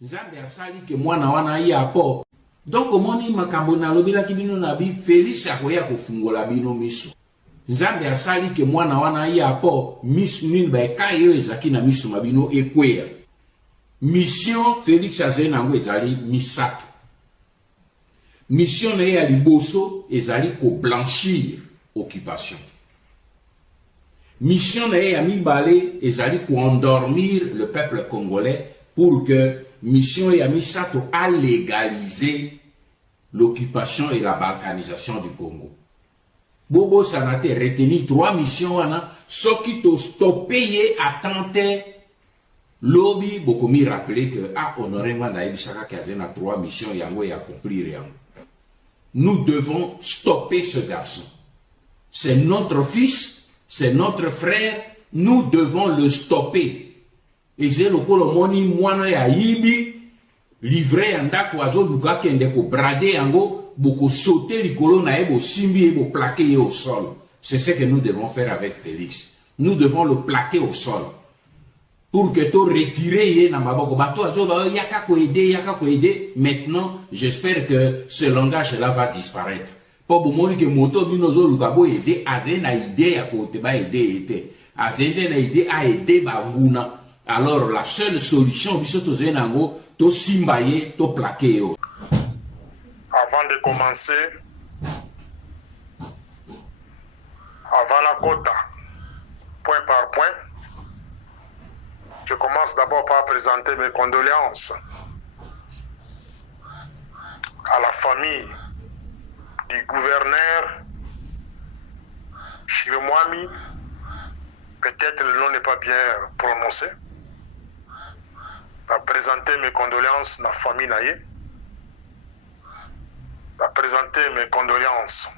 Nzambe asali ke mwana wana ya po. Donc moni makambo na lobila kibino na bi Félix akoya kofungola bino miso. Nzambe asali ke mwana wana ya po miso nimba kayo ezaki na miso mabino ekweya. Mission Félix azenango ezali misato. Mission na ya liboso ezali ko blanchir occupation. Mission na ya mibale ezali ko endormir le peuple congolais pour que mission ya misato a légalisé l'occupation et la balkanisation du Congo. Bobo sanate retenu 3 missions wana soki to stopper attente lobby bokomi rappeler que honoré nganda ebisaka kazena 3 missions yango ya accomplir yango. Nous devons stopper ce garçon. C'est notre fils, c'est notre frère, nous devons le stopper. Et j'ai le colomoni mwana ya yibi livré andako azo luka kende ko brader yango boko sauter likolo na ebo simbi ebo plaquer au sol. C'est ce que nous devons faire avec Félix. Nous devons le plaquer au sol. Pour que to retirer na maboko bato azo ba yaka ko aider. Maintenant, j'espère que ce langage là va disparaître. Po bomoni ke moto bino zo luka bo aider azena idée ya ko te ba aider ete. Azena na idée a aider ba nguna. Alors la seule solution, to simbaye, to plaquer. Avant de commencer, avant la quota, point par point, je commence d'abord par présenter mes condoléances à la famille du gouverneur Chiromwami. Peut-être le nom n'est pas bien prononcé. À présenter mes condoléances à la famille Naye, à présenter mes condoléances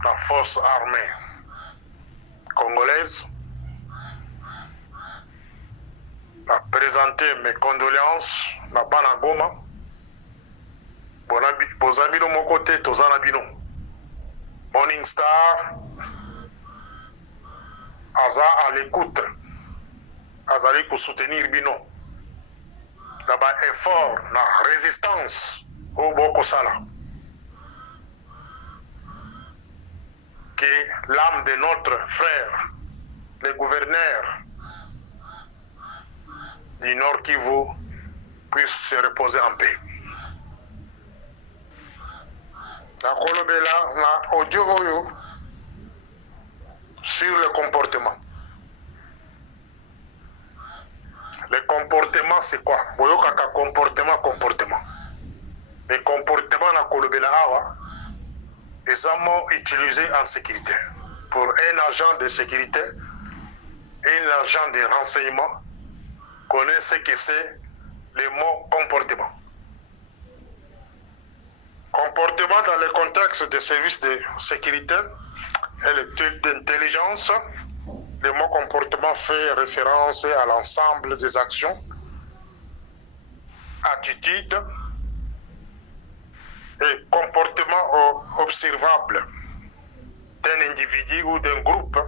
à la force armée congolaise, à présenter mes condoléances à Banagoma, Bozamino Mokote, Tozanabino, Morning Star, Aza à l'écoute, Azali pour soutenir Bino. D'abord effort, la résistance au Bokosala. Que l'âme de notre frère, le gouverneur du Nord Kivu, puisse se reposer en paix. La kolobela na audio oyo sur le comportement. Le comportement, c'est quoi? Boyokaka comportement. Le comportement na kolobela awa est un mot utilisé en sécurité. Pour un agent de sécurité, un agent de renseignement connaît ce que c'est le mot comportement. Comportement dans le contexte des services de sécurité et d'intelligence. Le mot comportement fait référence à l'ensemble des actions, attitudes et comportements observables d'un individu ou d'un groupe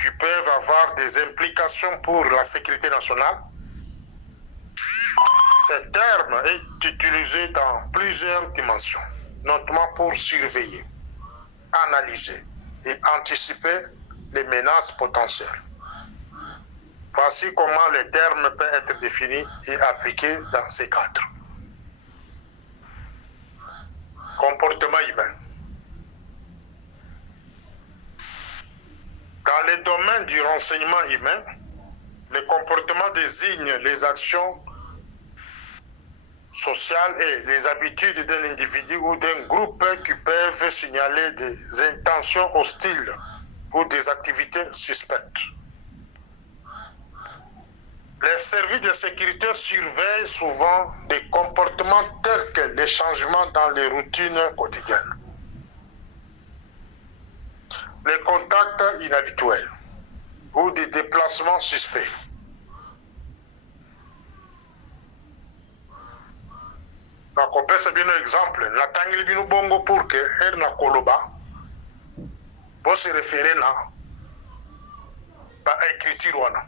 qui peuvent avoir des implications pour la sécurité nationale. Ce terme est utilisé dans plusieurs dimensions, notamment pour surveiller, analyser et anticiper les menaces potentielles. Voici comment les termes peuvent être définis et appliqués dans ces cadres. Comportement humain. Dans le domaine du renseignement humain, le comportement désigne les actions sociales et les habitudes d'un individu ou d'un groupe qui peuvent signaler des intentions hostiles ou des activités suspectes. Les services de sécurité surveillent souvent des comportements tels que les changements dans les routines quotidiennes, les contacts inhabituels ou des déplacements suspects. nakopesa bino exemple natangeli bino bongo pour que na koloba se référer na ba écriture wana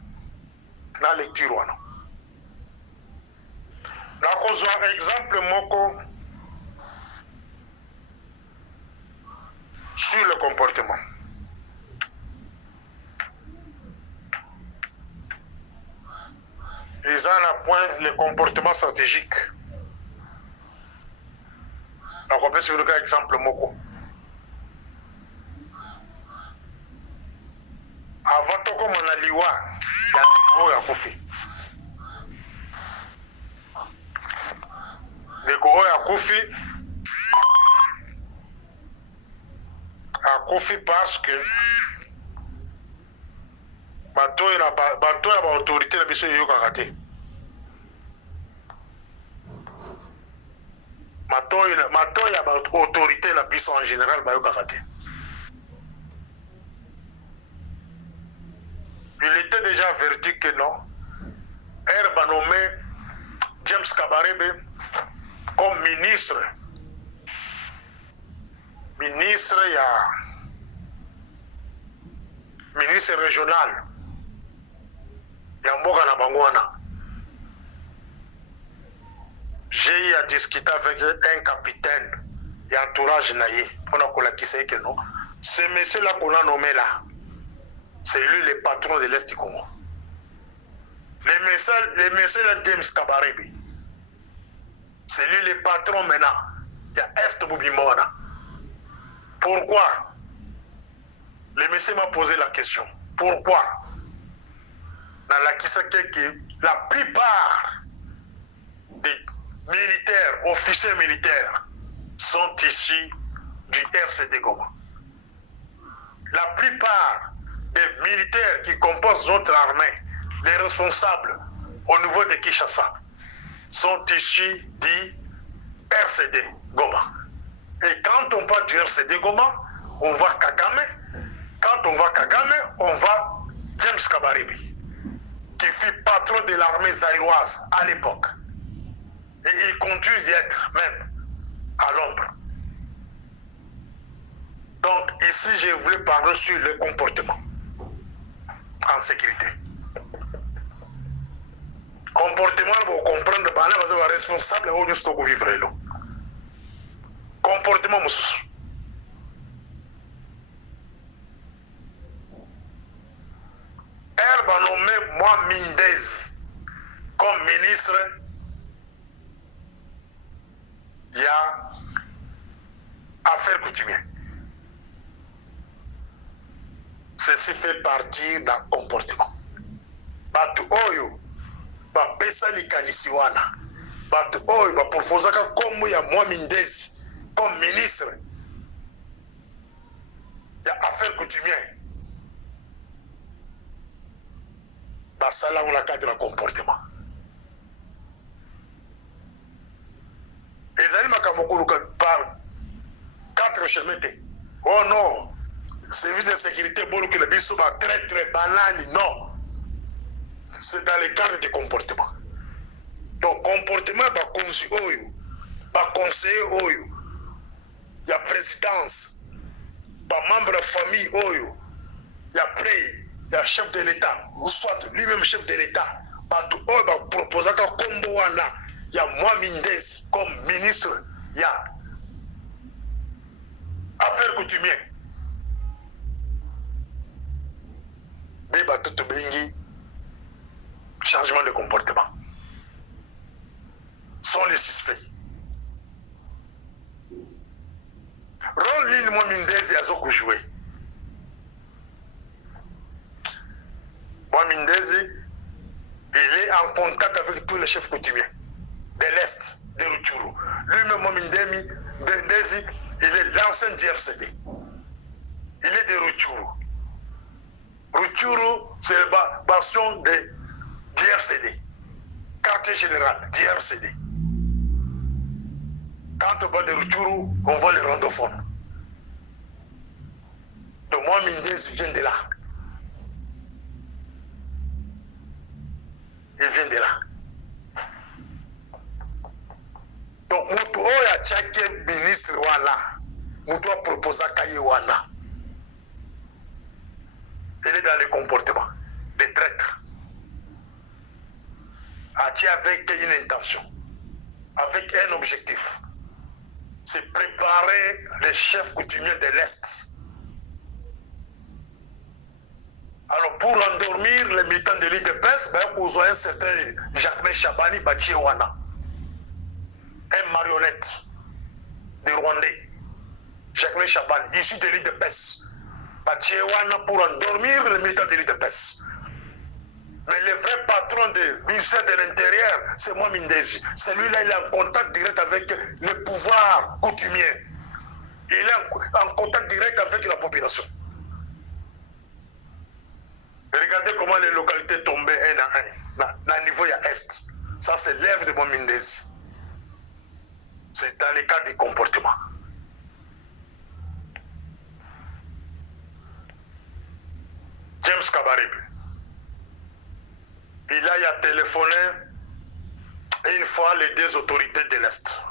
na lecture wana. nakozwa exemple moko sur le comportement. Ils ont un point le comportement stratégique. Donc on peut suivre un exemple moko. Avant tout comme on a liwa, il y a Kofi. Le Koro ya Kofi a Kofi parce que bato ya ba autorité na biso yokaka te. Mato ya ba autorité na biso en général bayokaka te. Il était déjà averti que non. Herbe a nommé James Kabarebe comme ministre. Ministre régional. Yamboga na Bangwana. J'ai eu à discuter avec un capitaine et entourage naïe. On a collecté que non. Ce monsieur-là qu'on a nommé là, c'est lui le patron de l'Est du Congo. Le monsieur là, James Kabarebe, c'est lui le patron maintenant de l'Est Boubimona. Pourquoi? Le monsieur m'a posé la question. Pourquoi? Dans la Kisake, la plupart des militaires, officiers militaires, sont issus du RCD Goma. La plupart des militaires qui composent notre armée, les responsables au niveau de Kinshasa, sont issus du RCD Goma. Et quand on parle du RCD Goma, on va Kagame. Quand on va Kagame, on va James Kabarebe, qui fut patron de l'armée zaïroise à l'époque. Et il continue d'être même à l'ombre. Donc ici, je voulais parler sur le comportement en sécurité. Comportement, vous comprenez, vous êtes responsable de vous vivre. Comportement, monsieur. Herbe a nommé moi Mindezi comme ministre. Il y a affaires coutumières. Ceci fait partie d'un comportement. Batu oyo ba pesa likanisi wana. Batu oyo ba proposaka comme ya moi Mindezi comme ministre. Il y a affaires coutumières. Basala on la cadre de comportement. Les animaux par 4 chemins. Oh non, service de sécurité, bon, que le biso va très banal, non. C'est dans le cadre du comportement. Donc, comportement, va conseiller, va conseiller, il y a présidence, va membre de famille, il y a près, il y a chef de l'État, ou soit lui-même chef de l'État, va proposer un combo. Il y a moi Mindezi comme ministre, il y a affaires coutumières. Débat tout bengi, changement de comportement. Sont les suspects. Rôle ligne moi Mindezi a zoko joué. Moi Mindezi, il est en contact avec tous les chefs coutumiers de l'Est, de Rutshuru. Lui-même, Mindezi, il est l'ancien du RCD. Il est de Rutshuru. Rutshuru, c'est le bastion du RCD. Quartier général du RCD. Quand on parle de Rutshuru, on voit les randophones. Donc moi, Mindezi vient de là. Il vient de là. Donc, Moutou a tchaké ministre Wana. Moutou a proposé Kaye Wana. Il est dans les comportements des traîtres. A-t-il avec une intention? avec un objectif. C'est préparer les chefs coutumiers de l'Est. Alors, pour endormir les militants de l'île de Pes, vous avez un certain Jacques Chabani Bachiwana, un marionnette des Rwandais. Jacques Chabani, issu de l'île de Pes. Bachiwana pour endormir les militants de l'île de Pes. Mais le vrai patron du ministère de l'Intérieur, c'est moi Mindezi. Celui-là, il est en contact direct avec le pouvoir coutumier. Il est en contact direct avec la population. Regardez comment les localités tombaient un à un. Dans le niveau il y a Est. Ça, c'est l'œuvre de mon Mindezi. C'est dans les cas du comportement. James Kabarebe. Il a téléphoné une fois les deux autorités de l'Est.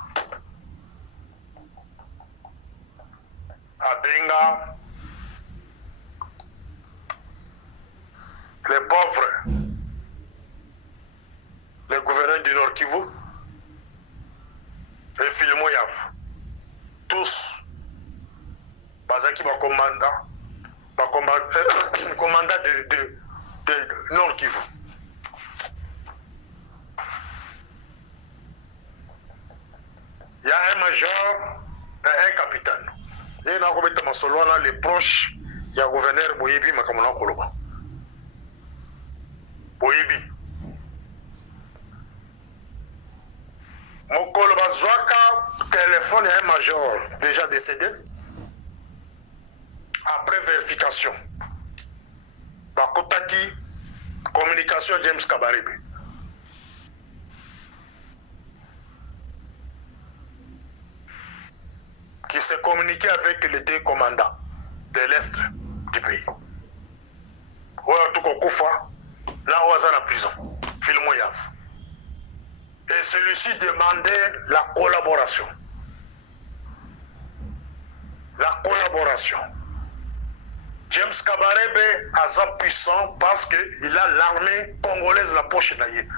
À Benga, les pauvres, les gouverneurs du Nord Kivu, et Filmoyav, tous, Bazaki va commandant de Nord Kivu. Il y a un major et un capitaine. Il y a les proches, il y a le gouverneur Boyebi Makamona Koloba. Boyebi. Mon Koloba Zwaka téléphone à un major déjà décédé. Après vérification. Bakotaki, communication James Kabarebe. Qui s'est communiqué avec les deux commandants de l'Est du pays. Voilà tout Koufa, là où est la prison, Filmoyav. Et celui-ci demandait la collaboration. La collaboration. James Kabarebe a puissant parce qu'il a l'armée congolaise la poche naïe.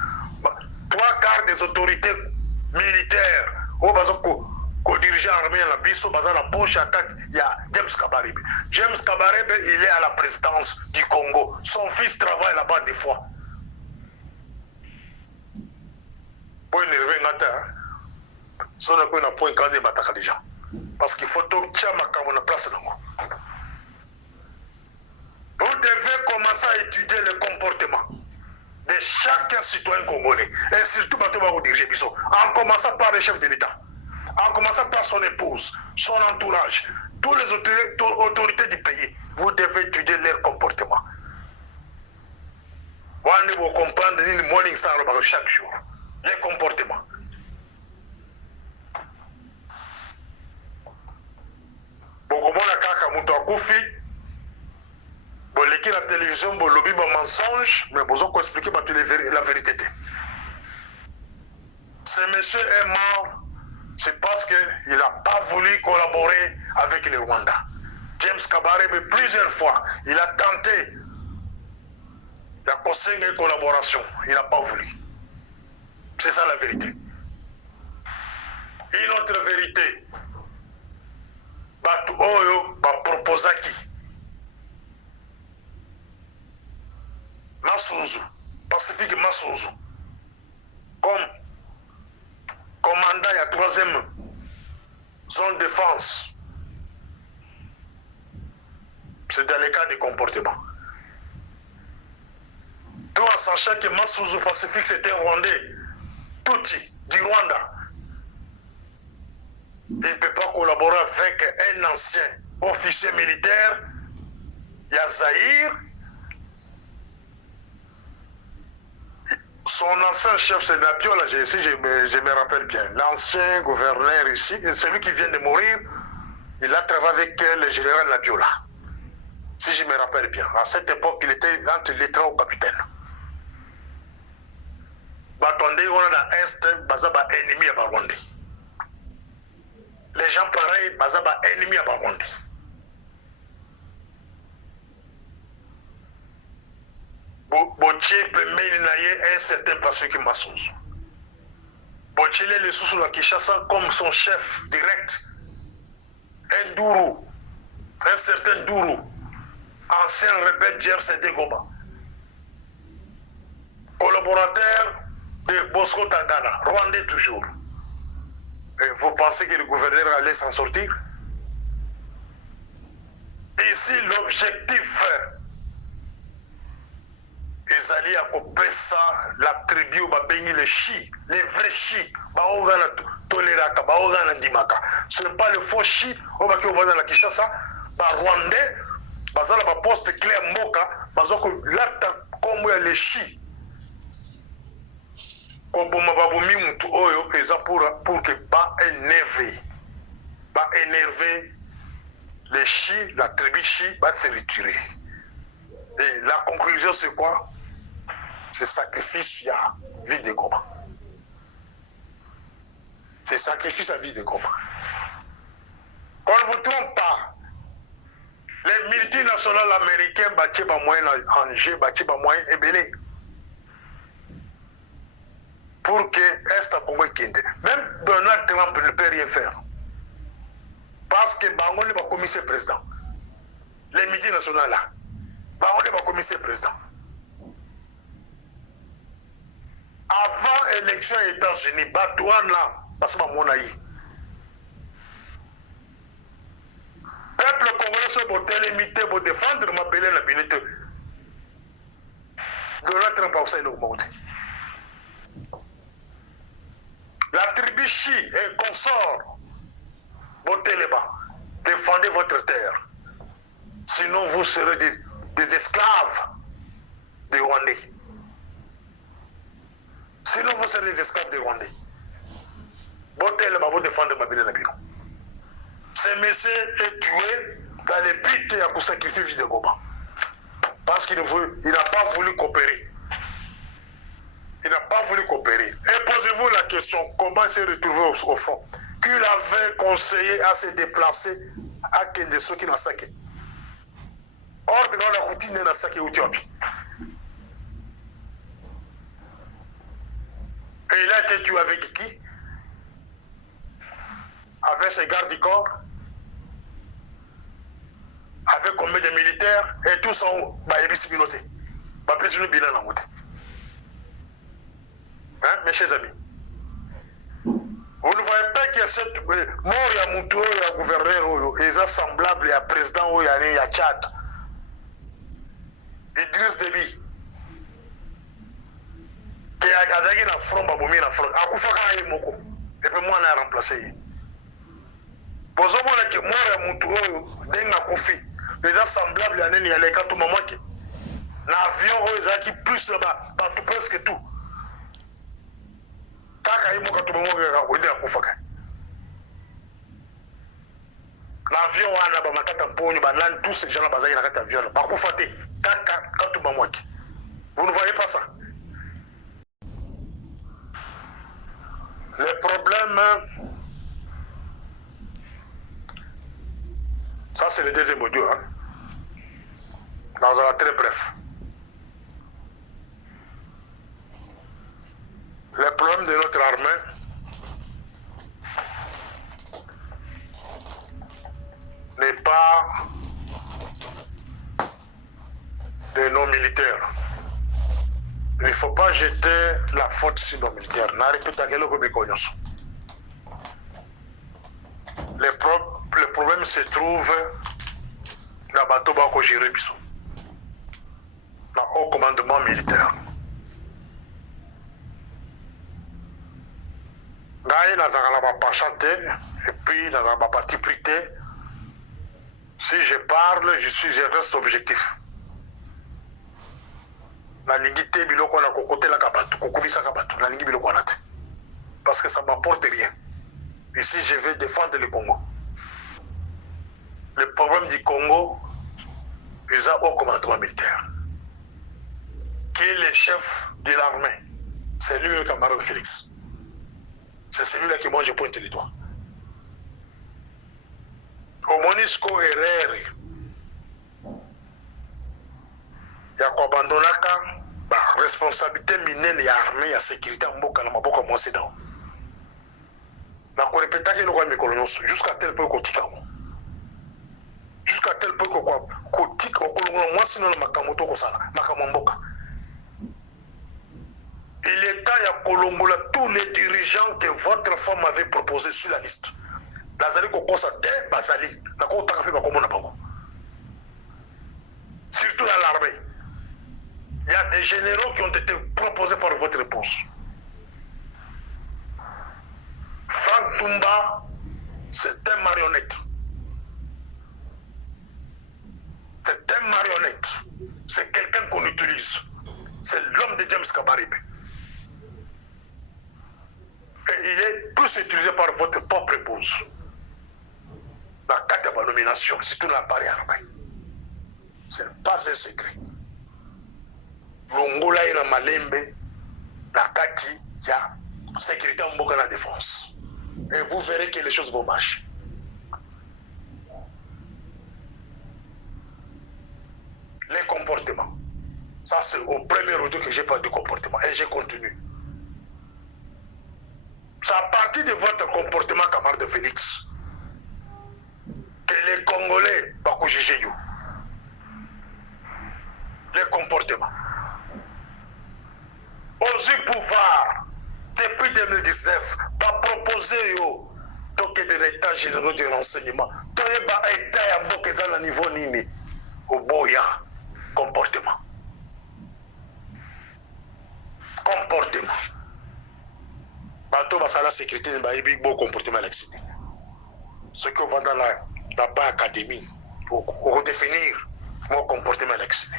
3/4 des autorités militaires au Bazoko. Co-dirigeant armé à la Bisso, dans la poche à 4, il y a James Kabarebe. James Kabarebe, il est à la présidence du Congo. Son fils travaille là-bas des fois. Pour énerver Ngata, son appel n'a point quand il déjà. Parce qu'il faut tout tchama na place dans moi. Vous devez commencer à étudier le comportement de chaque citoyen congolais. Et surtout, vous diriger Bisso. En commençant par le chef de l'État. En commençant par son épouse, son entourage, toutes les autorités du pays, vous devez étudier leur comportement. Vous devez comprendre le morning star chaque jour, les comportements. Beaucoup de kaka muto akufi, boleki la télévision, bolobi ba mensonge, mais vous avez expliqué la vérité. Ce monsieur est mort. C'est parce qu'il n'a pas voulu collaborer avec le Rwanda. James Kabarebe, plusieurs fois, il a tenté de conseiller une collaboration. Il n'a pas voulu. C'est ça la vérité. Une autre vérité, Batu Oyo va proposer qui Masunzu, Pacifique Masunzu, comme commandant à la 3e zone de défense. C'est dans les cas de comportement. Tout en sachant que Masunzu Pacifique c'était un Rwandais, Tutsi, du Rwanda. Il ne peut pas collaborer avec un ancien officier militaire, Yazahir. Son ancien chef, c'est Nabiola, je me rappelle bien. L'ancien gouverneur ici, celui qui vient de mourir, il a travaillé avec le général Nabiola. Si je me rappelle bien. À cette époque, il était entre lieutenant ou capitaine. Batondé, on a dans l'Est, Bazaba ennemi à Barondi. Les gens pareils, Bazaba ennemi à Barondi. Botier peut mener un certain passé qui m'a songe. Bochele le sous la Kinshasa comme son chef direct. Un Dourou, un certain Dourou, ancien rebelle James Degoma, collaborateur de Bosco Tangana, rwandais toujours. Et vous pensez que le gouverneur allait s'en sortir? Ici, l'objectif, ils allaient accomplir ça, la tribu, les chi, les vrais chi, toléraka, ce n'est pas le faux chi, on va dans la Kinshasa, rwandais, bazala ba poste clé mboka, bazoko lata comme les chi. Comme babomi mutu oyo, eza pour que ba énerver les chi, la tribu chi, va se retirer. Et la conclusion, c'est quoi? C'est sacrifice à vie de Goma. C'est sacrifice à vie de Goma. Qu'on ne vous trompe pas. Les multinationales américains bâtissent des moyens en Angers, bâtissent des moyens ébélés. Pour que Est Congo Kinde. Même Donald Trump ne peut rien faire. Parce que Bango n'est pas commissaire président. Les multinationales là. Bango n'est pas commissaire président. Avant l'élection aux États-Unis, Batouana, parce que mon aïe. Peuple congolais soit pour télémiter, pour défendre ma belle la binite. Donald Trump a aussi l'augmenté. La tribu Chi et consort, votez les bas, défendez votre terre. Sinon, vous serez des esclaves des Rwandais. Sinon, vous serez des esclaves des Rwandais. Votez les bas, vous défendez ma belle nabino. Ce monsieur est tué dans les buts à sacrifier vie de Goma. Parce qu'il n'a pas voulu coopérer. Il n'a pas voulu coopérer. Et posez-vous la question, comment il s'est retrouvé au front? Qui l'avait conseillé à se déplacer à Kendesoki Nasake? Or, de la routine de Nasake Utiopi. Et il a été tué avec qui? Avec ses gardes du corps? Avec combien de militaires? Et tous sont baébis-binotés. Bapésunu bilan en route. Hein, mes chers amis, vous ne voyez pas que cette mort ya mutu ya gouverneur est semblable à président ya Tchad, Idriss Déby, qui a gazé na front babomi na front, akufa kana moko, et puis moi on a remplacé. Pozo mona que mort ya mutu denga kofi, est semblable à neni ya leka tout maman qui, na avion qui plus là-bas, partout presque tout. Kaka yi moka tumo moka wende akufaka. L'avion wana ba matata mponyo ba nan tous ces gens là bazali na kata avion ba kufate kaka katuma mwaki. Vous ne voyez pas ça? Le problème, ça c'est le deuxième audio, hein? Dans un très bref. Le problème de notre armée, n'est pas de nos militaires. Il ne faut pas jeter la faute sur nos militaires. Le problème se trouve dans le bateau Bako Jirebiso, dans le haut commandement militaire. Gaï n'a pas chanté, et puis n'a pas parti prité. Si je parle, je reste objectif. La lingité biloko na kokote la kabatu, kokumisa kabatu, la lingité biloko na te. Parce que ça ne m'apporte rien. Ici, je vais défendre le Congo. Le problème du Congo, ils ont au commandement militaire. Qui est le chef de l'armée? C'est lui le camarade Félix. C'est celui-là que moi je pointe les doigts. Au Monisco Herreri, il y a abandonné la responsabilité minée de l'armée et la sécurité en Mboka na Maboka Mwasedao. nakorepetaki eloko ya mikolo nyonso jusqu'à tel point kotika ngo jusqu'à tel point kotika okolongola mwasi no na makambo to kosala makambo mboka. Il est temps ya kolongola tous les dirigeants que votre femme avait proposé sur la liste. Bazali kokosa te bazali nakotaka mpe bakomona bango. Surtout dans l'armée. Il y a des généraux qui ont été proposés par votre épouse. Franck Toumba, c'est un marionnette. C'est un marionnette. C'est quelqu'un qu'on utilise. C'est l'homme de James Kabarebe. Et il est plus utilisé par votre propre épouse. La carte de nomination, c'est tout l'appareil armé. Ce n'est pas un secret. Longola ina malembe na kati ya sécurité mboka na défense. Et vous verrez que les choses vont marcher. Les comportements. Ça, c'est au premier retour que j'ai pas de comportement. Et j'ai continué. C'est à partir de votre comportement, camarade Félix, que les Congolais vont juger vous. Les comportements. Oser pouvoir, depuis 2019, va proposer yo, donc de l'état général de renseignement. Toye ba état ya mboka za na niveau nini au boya comportement. Comportement. Bato ba sala sécurité ba yebi bon comportement l'excité. Ce que va dans la bas académie pour redéfinir mon comportement l'excité.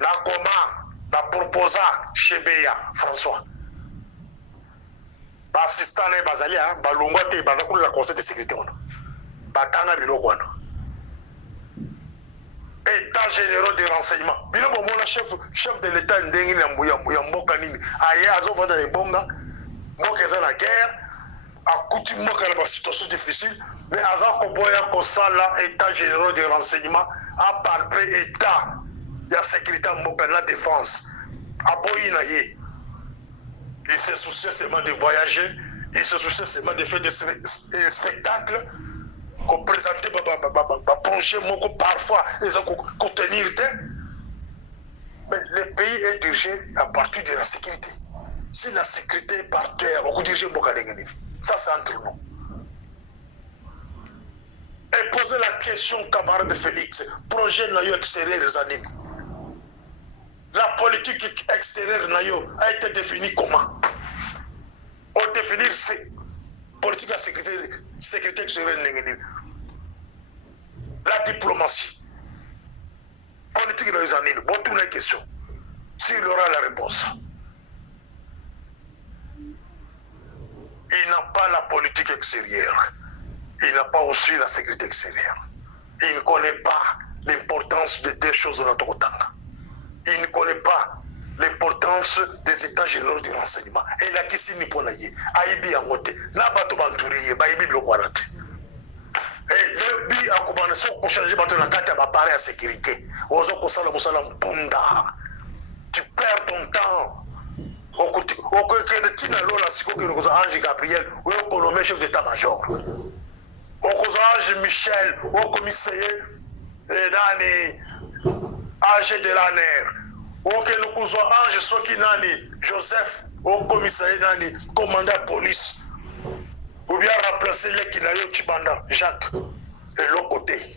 Na comment na proposa chez Beya François. Ba assistant na bazali ba longwa te bazakulu la conseil de sécurité on. Batanga biloko wana. État généraux de renseignement. Bilo bon la chef de l'état ndengi na mbuya mboka nini. Aye azo vanda les bonga. Mboka za la guerre. Akuti mboka na ba situation difficile, mais aza ko boya ko sala état généraux de renseignement a parlé état la sécurité mboka la défense. Aboyi na ye. Il se soucie seulement de voyager, il se soucie seulement de faire des spectacles. Qu'on présente projet moko parfois ils ont contenir mais le pays est dirigé à partir de la sécurité. Si la sécurité est par terre on peut diriger mboka dengeni. Ça c'est entre nous. Et poser la question camarade Félix, projet na yo extérieur les années. La politique extérieure na yo a été définie comment? On définit politique de sécurité extérieure. La diplomatie. Politique dans les années. Bon, toutes les questions. S'il aura la réponse. Il n'a pas la politique extérieure. Il n'a pas aussi la sécurité extérieure. Il ne connaît pas l'importance de deux choses dans notre temps. Il ne connaît pas l'importance des états généraux du renseignement. Et la question n'est pas naïe. Aïbi a monté. N'a pas tout bantourier. Baïbi bloquanate. Et le bi a commencé à changer la carte d'appareil à sécurité. Tu perds ton temps. Au Gabriel, au chef d'état-major. Au Michel, au commissaire, AG de la NER. Au Sokinani, Joseph, au commissaire, commandant de police. Ou bien remplacer les Kinayo Chibanda, Jacques, et l'autre côté.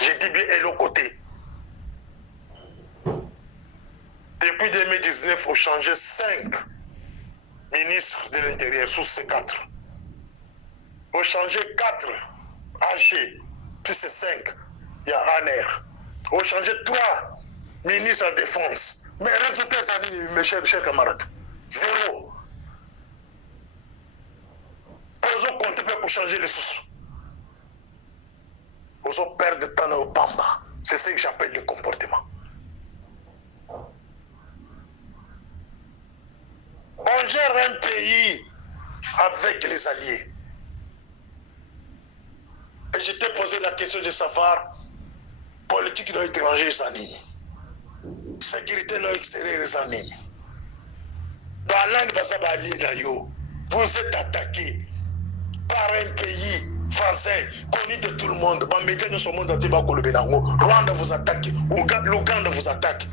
Je dis bien et l'autre côté. Depuis 2019, il faut changer 5 ministres de l'Intérieur sous ces 4. Il faut changer 4 AG, puis c'est 5. Il y a ANR. Il faut changer 3 ministres de la Défense. Mais résultat, ça dit, mes chers camarades, 0. Posons compter pour changer les sources. Posons perdre de temps au Pamba. C'est ce que j'appelle le comportement. On gère un pays avec les alliés. Et je t'ai posé la question de savoir politique non étrangère les années. Sécurité non extérieure les années. Vous êtes attaqué par un pays français connu de tout le monde. Rwanda vous attaque, l'Ouganda vous attaque.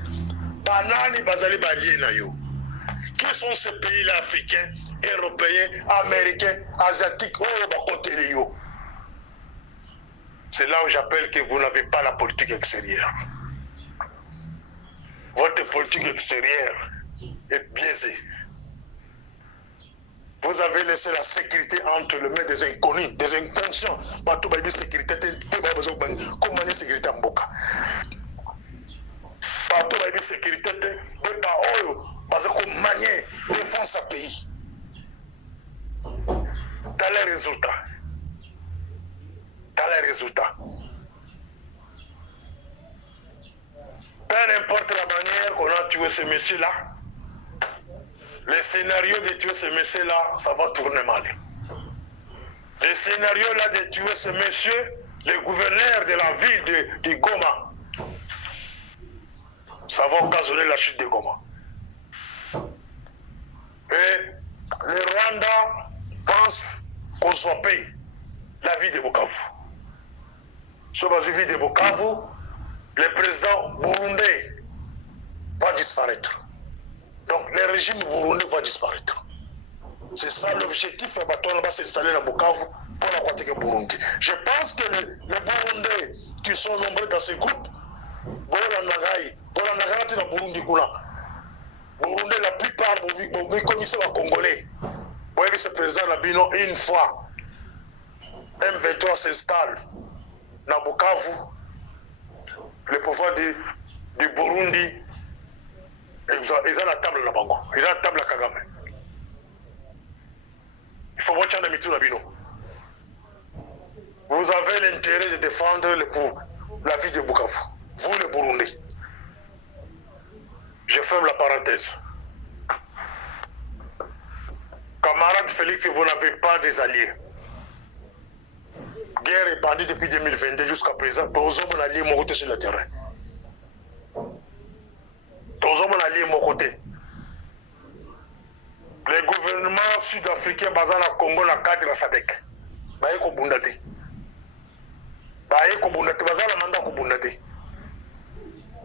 Qui sont ces pays-là africains, européens, américains, asiatiques? C'est là où j'appelle que vous n'avez pas la politique extérieure. Votre politique extérieure est biaisée. Vous avez laissé la sécurité entre les mains des inconnus, des inconscients. Comment la sécurité en boca? Partout la sécurité, parce qu'on manie défense à pays. Dans les résultats. Peu importe la manière qu'on a tué ce monsieur-là, le scénario de tuer ce monsieur-là, ça va tourner mal. Le scénario là de tuer ce monsieur, le gouverneur de la ville de Goma, ça va occasionner la chute de Goma. Et le Rwanda pense qu'on soit payé la vie de Bukavu. Sur la vie de Bukavu, le président burundais va disparaître. Donc le régime burundais va disparaître. C'est ça l'objectif, on va s'installer dans Bukavu pour la Kwateke Burundi. Je pense que les Burundais qui sont nombreux dans ce groupe, Burundi, la plupart des commissaires congolais, voyez ce président Nabino, une fois M23 s'installe dans Bukavu, le pouvoir du Burundi, ils ont la table là-bas, ils ont la table à Kagame. Il faut voir Tchanda Mitu Nabino. Vous avez l'intérêt de défendre la vie de Bukavu, vous les Burundais. Je ferme la parenthèse. Camarade Félix, vous n'avez pas des alliés. Guerre est bandit depuis 2022 jusqu'à présent. Tous hommes alliés mon côté sur le terrain. Tous hommes alliés mon côté. Les gouvernements sud-africains basés au Congo, dans le cadre de la SADC, ils ont bundate. Ils ont bundate. Basés dans le mandat de bundate.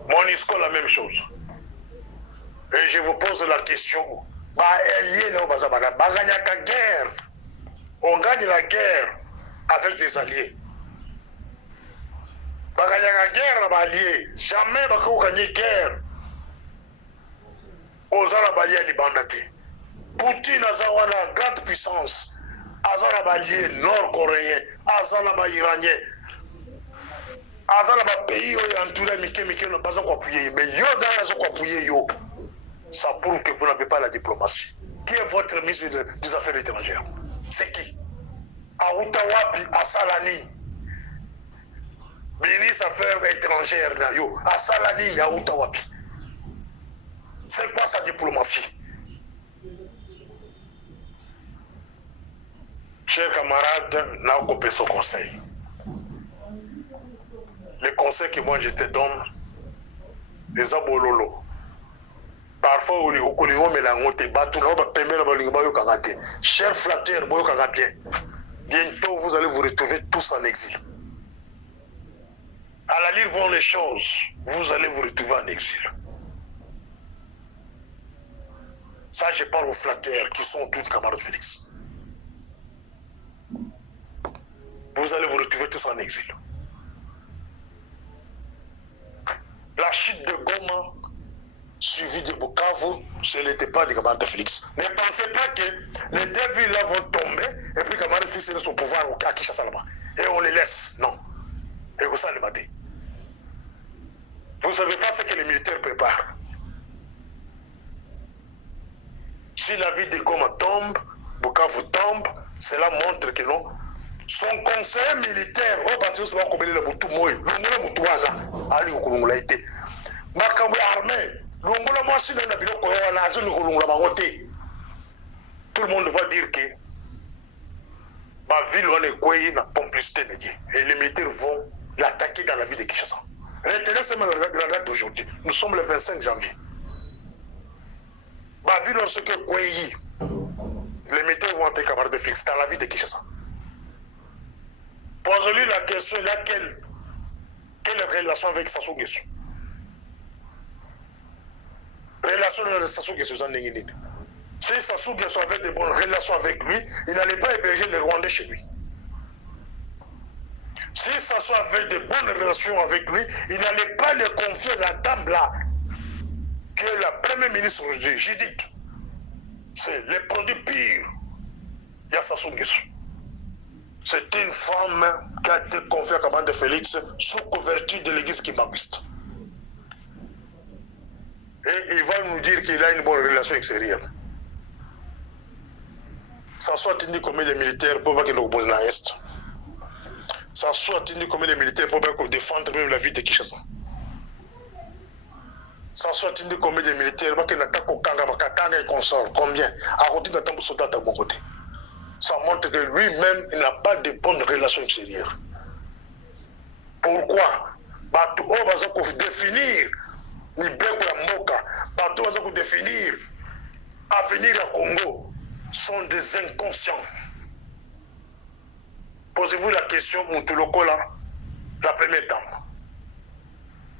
MONUSCO, la même chose. Et je vous pose la question. On gagne la guerre avec des alliés. On gagne la guerre avec des alliés. Jamais on gagne la guerre aux alliés libanais. Poutine a une grande puissance. Les alliés nord-coréens, les iraniens. Les pays entourés, Miké ne pas encore appuyer. Mais yo, ça prouve que vous n'avez pas la diplomatie. Qui est votre ministre des Affaires étrangères? C'est qui? À Outawapi, à Salani. Ministre des Affaires étrangères, à Salani, à Outawapi. C'est quoi sa diplomatie? Chers camarades, n'a pas coupé son conseil. Le conseil que moi je te donne, les abololo. Parfois, chers flatteurs, bientôt vous allez vous retrouver tous en exil. À la lire vont les choses, vous allez vous retrouver en exil. Ça, je parle aux flatteurs qui sont tous camarades Félix. Vous allez vous retrouver tous en exil. La chute de Goma, suivi de Bukavu, ce n'était pas du camarade Félix. Ne pensez pas que les deux villes là vont tomber et puis camarade Félix est son pouvoir à Kinshasa là-bas. Et on les laisse. Non. Et vous savez le matin. Vous ne savez pas ce que les militaires préparent. Si la ville de Goma tombe, Bukavu tombe, cela montre que non. Son conseiller militaire, au bâtiment, c'est pas comme le Boutou Moï, le Moutouana, Ali Okulungula été. Makambo armée, l'Ongola moi si dans la ville on a zone Okulungula bangoté. Tout le monde va dire que ma ville on est quoi na complicité et les militaires vont l'attaquer dans la ville de Kinshasa. Retenez seulement la date d'aujourd'hui. Nous sommes le 25 janvier. Bah, vu dans ce que Kouéhi, les militaires vont entrer camarades de Félix dans la vie de Kinshasa. Posez-lui la question, il y a quelle relation avec Sassou Nguesso? Relation de Sassou Nguesso, si Sassou Nguesso avait de bonnes relations avec lui, il n'allait pas héberger les Rwandais chez lui. Si Sassou avait de bonnes relations avec lui, il n'allait pas les confier à la dame là, qui est la première ministre de Judith. C'est les produits purs. Il y a Sassou Nguesso. C'est une femme qui a été confiée à Kamande Félix sous couverture de l'église kimbanguiste. Et il va nous dire qu'il a une bonne relation extérieure. Ça soit tenu comme des militaires pour pas qu'il nous pose dans l'Est. Ça soit tenu comme des militaires pour pas qu'on défende même la vie de Kinshasa. Ça soit tenu comme des militaires pour qu'il n'attaque au Kanga, Katanga et consort. Combien? À côté d'un temps soldat à bon côté. Ça montre que lui-même, il n'a pas de bonnes relations extérieures. Pourquoi? Bato on va définir ni beko ya mboka, bato on va définir avenir à Congo sont des inconscients. Posez-vous la question, Moutoloko là, la première dame.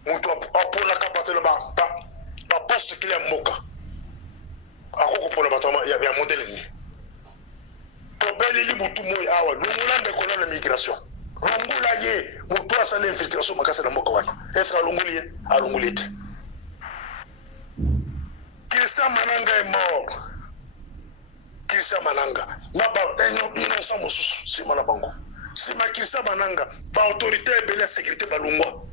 Moutou apona kapate le ba poste qu'il y a mboka. Akoko pona batama il y a un modèle ni. Tobeli li mutu moy awa, lungula ndeko na migration. Lungula ye, mutu asala infiltration makasa na mboka wana. Est-ce que lunguli ye? Alunguli te. Christian Mananga est mort. Christian Mananga. Naba innocent mosusu sima na bango. Sima Christian Mananga, ba autorité et la sécurité balungwa.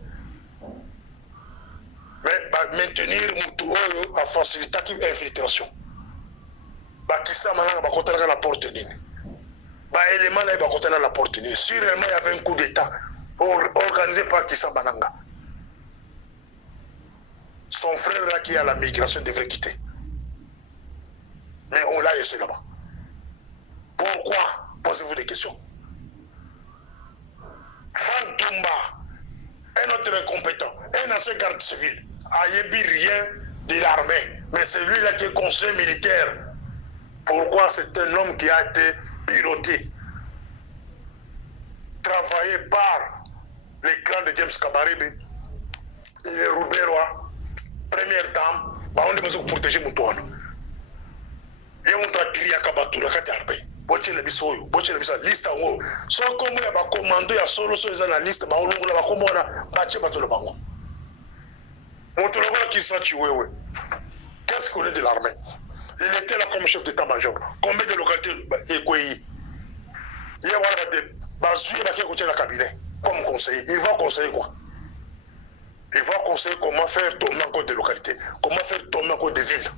Mais ba maintenir mutu oyo a faciliter l'infiltration. Ba Christian Mananga ba kotala la porte nini. Bah, élément là, il va continuer la porte. Si réellement il y avait un coup d'État organisé par Christian Mananga, son frère là qui est à la migration devrait quitter. Mais on l'a laissé là-bas. Pourquoi? Posez-vous des questions. Fantoumba, un autre incompétent, un ancien garde civil, Ayebi rien de l'armée, mais c'est lui là qui est conseiller militaire. Pourquoi? C'est un homme qui a été piloté, travaillé par les clans de James Kabarebe et les Rouberois, première dame, on est besoin de protéger mon toit. Et on doit crier à Kabatou, la Katarbe. Boche le bisoyo, boche le bisoyo, liste en haut. Soit comme il y a commandé à solo sur la liste, on a commandé à battre le bango. On te le voit qu'il soit tué. Qu'est-ce qu'on est de l'armée? Il était là comme chef d'état-major. Combien de localités Ekouéhi? Il y a des bazouilles qui ont le cabinet comme conseiller. Il va conseiller quoi? Il va conseiller comment faire tomber encore des localités, comment faire tomber encore des villes,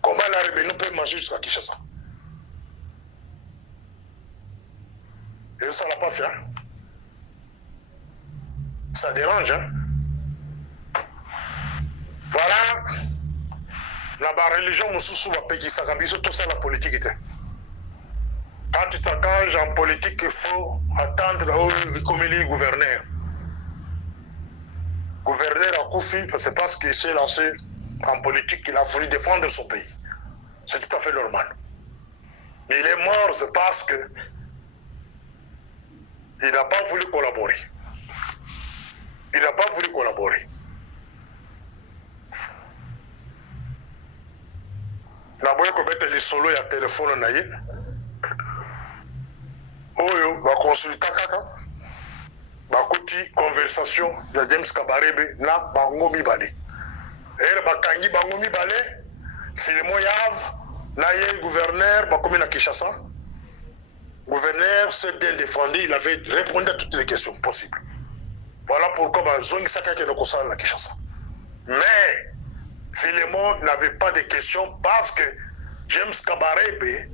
comment la rébellion peut manger jusqu'à Kinshasa. Et ça l'a pas fait. Hein? Ça dérange. Hein? Voilà. La religion, tout ça la politique. Quand tu t'engages en politique, il faut attendre comme il est gouverneur. Gouverneur à Koufi, c'est parce qu'il s'est lancé en politique qu'il a voulu défendre son pays. C'est tout à fait normal. Mais il est mort, c'est parce que il n'a pas voulu collaborer. Il n'a pas voulu collaborer. La boye ko bete les solo ya téléphone na ye. Oyo ba consulta kaka. Ba kuti conversation ya James Kabarebe na bango mibale. Ba kangi bango mibale. Filemo Yav na ye gouverneur ba komi na Kinshasa. Gouverneur s'est bien défendu, il avait répondu à toutes les questions possibles. Voilà pourquoi ba zongi saka ke no kosala na Kinshasa. Mais Philémon n'avait pas de questions parce que James Kabarebe,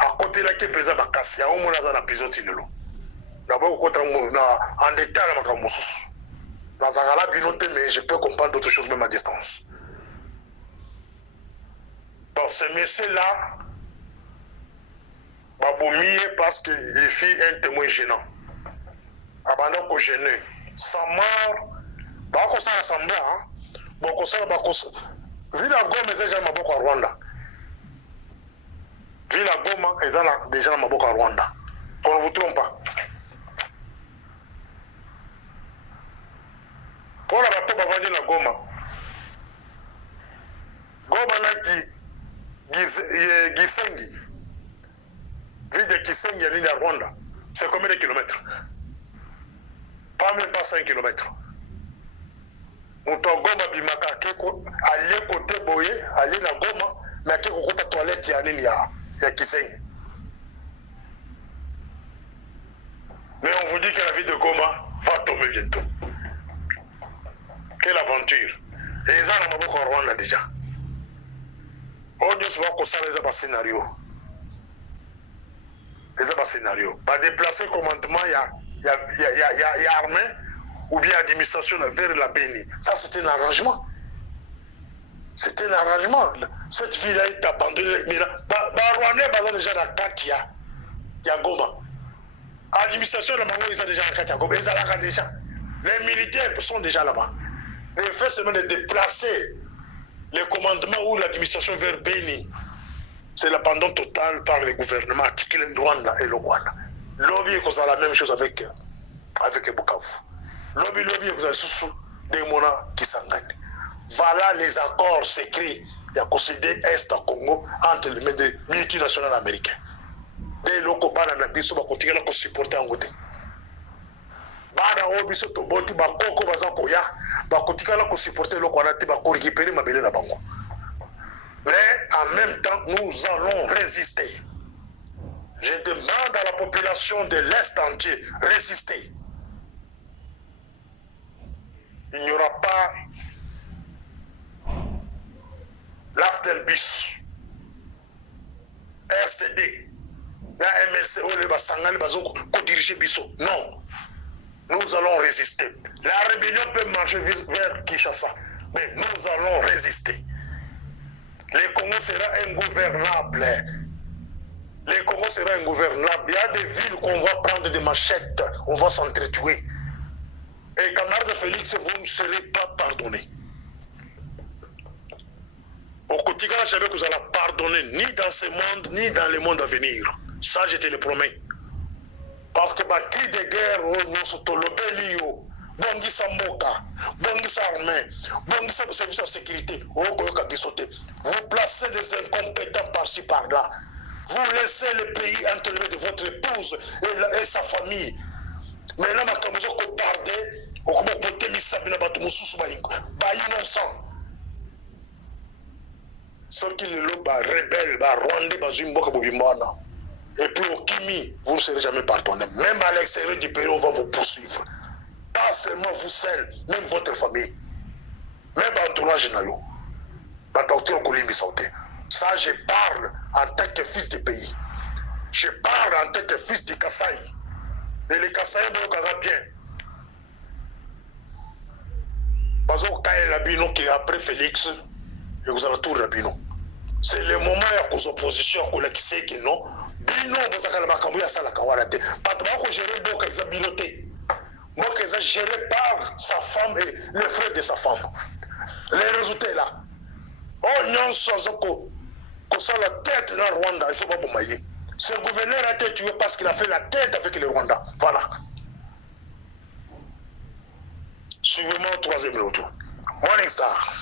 à côté de la qui est présent dans Kassia, on a dans la prison de Tilelo. D'abord, en détail, dans Zagala Binote, mais je peux comprendre d'autres choses même à distance. Donc, ce monsieur-là, Baboumie, parce qu'il fit un témoin gênant. Abandon qu'on gênait. Sa mort, on s'en assemblait, hein. Vu la gomme, c'est déjà ma boque à Rwanda. Ville à Goma, ils ont déjà dans Maboka Rwanda. Qu'on ne vous trompe pas. Pour la bateau, on va dire la Goma. Goma n'a Gisengi. Ville de Gisengi, il y a Rwanda. C'est combien de kilomètres? Pas même pas 5 kilomètres. On t'a Goma bimaka aller côté Boye, aller na Goma, mais qui côté toilette il y a Gisengi. Mais on vous dit que la ville de Goma va tomber bientôt. Quelle aventure! Et ils ont beaucoup en Rwanda déjà. On dit que ça les a pas scénario. Les a pas scénario. Pas déplacer commandement, il y a armée ou bien administration vers la Béni. Ça c'était un arrangement. C'était un arrangement. Cette ville-là est abandonnée. Mais Rwanda est déjà dans la carte, il y a Goma. L'administration de Mango, ils ont déjà la carte à Goma. Ils ont la carte déjà. Les militaires sont déjà là-bas. Le fait seulement de déplacer les commandements ou l'administration vers Béni, c'est l'abandon total par le gouvernement, le Rwanda et le Rwanda. Lobby est la même chose avec Bukavu. Lobby est sous des mona qui s'engagent. Voilà les accords secrets de concédé Est à Congo entre les multinationales américains. Des locaux banana biso ba kotika la ko supporter en côté. Bana obiso to boti ba koko baza koya ba kotika la ko supporter loko na te ba ko récupérer mabele na bango. Mais en même temps nous allons résister. Je demande à la population de l'Est entier résister. Il n'y aura pas l'Aftelbus, RCD, la MLC, diriger Bisso. Non, nous allons résister. La rébellion peut marcher vers Kinshasa, mais nous allons résister. Le Congo sera ingouvernable. Le Congo sera ingouvernable. Il y a des villes qu'on va prendre des machettes, on va s'entretuer. Et camarade Félix, vous ne serez pas pardonné. Au quotidien, je savais que vous allez pardonner ni dans ce monde, ni dans le monde à venir. Ça, je te le promets. Parce que ma cri de guerre, nous sommes lobelio, bongisa moka, bongisa armée, bongisa service de sécurité, vous placez des incompétents par-ci par-là. Vous laissez le pays entre les mains de votre épouse et sa famille. Maintenant, ma caméra est bardée, au côté de Misabina Batumusu, innocent. Ceux qui le louent, rebelles, Rwandais, Bazumboka, Bobimana. Et puis au Kimi, vous ne serez jamais pardonné. Même à l'extérieur du pays, on va vous poursuivre. Pas seulement vous seul, même votre famille. Même entourage Nayo. Ça, je parle en tant que fils du pays. Je parle en tant que fils du Kasaï. Et les Kasaïs, vous bien. Parce que quand il y a Bino qui est après Félix, et vous avez tout Rabino. C'est le moment où les oppositions qui sait que non. Bino, vous avez la Makamouya Salakawarate. Pas de gérer donc les habiletés. Moi, qu'ils ont géré par sa femme et les frères de sa femme. Les résultats là. Oh non, comme ça, la tête dans le Rwanda, il ne faut pas boumailler. Ce gouverneur a été tué parce qu'il a fait la tête avec le Rwanda. Voilà. Suivez-moi au troisième retour. Morning Star.